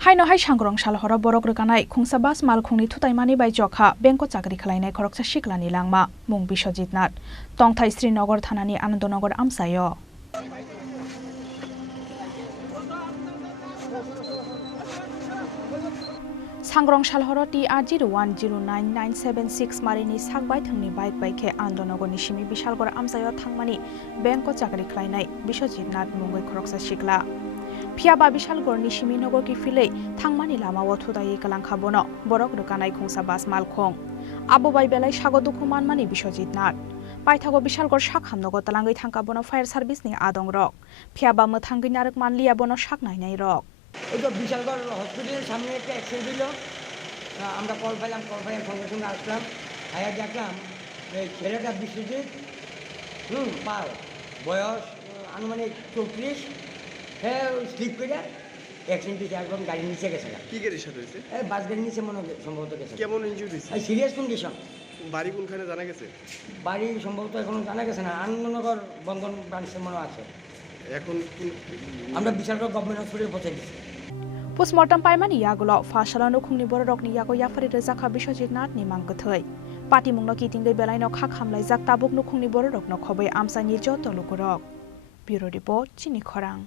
Haino hai Khorang horo Borok Rwkanai Khongsa bas Malkhungni Thutaimani bai Chokha Benko Chakiri Khlainai Khoroksa Sikla ni langma mung Biswajit Nath tongthai Srinagar thanani Anandonagar amsayo Khorang horo TR010996 marini sakbai thangni bike bai khe Anandonagar ni simi Bishalgor amsayo thangmani Benko Chakiri Khlainai Biswajit Nath mungoi Khoroksa Sikla Phiaba Bishalgor ni simi nogor ki filei thangmani lama o thudai kalang khabono Borok Rwkanai Khongsa bas Malkhung abo bai belai sago dukhu manmani Biswajit Nath paithago Bishalgor sakham nogo talangai thangkabono fire service ni adong rok phiaba mothangui narak manliya bono saknai nai rok ওই তো বিশালগড় হসপিটালের সামনে একটা accident হলো আমরা call পেলাম সঙ্গে সঙ্গে আসলাম আয়া দেখলাম এই ছেলেটা বিশ্বজিৎ পাল বয়স আনুমানিক 34 হ্যাঁ স্লিপ করে অ্যাক্সিডেন্ট হয়েছে একদম গাড়ির নিচে গেছে কি গাড়ির সাথে হয়েছে এই বাস গাড়ির নিচে মনে সম্ভবত গেছে কেমন ইনজুরি হয়েছে সিরিয়াস কন্ডিশন বাড়ি কোনখানে জানা গেছে বাড়ি সম্ভবত এখনো জানা গেছে না আনন্দনগর বন্ধন ব্রাঞ্চে মনে আছে এখন আমরা বিশালগড় গভর্নমেন্ট হসপিটালে পৌঁছে গেছি Postmortem paimani yagulo fashalano khungni borok ni yago yafari rezakha Biswajit Nath ni mangkathai pati mungno kitingai belaino kha khamlai jak tabuk no khungni borok no khobai amsa ni joto lukurok Bureau Report Chini Khorang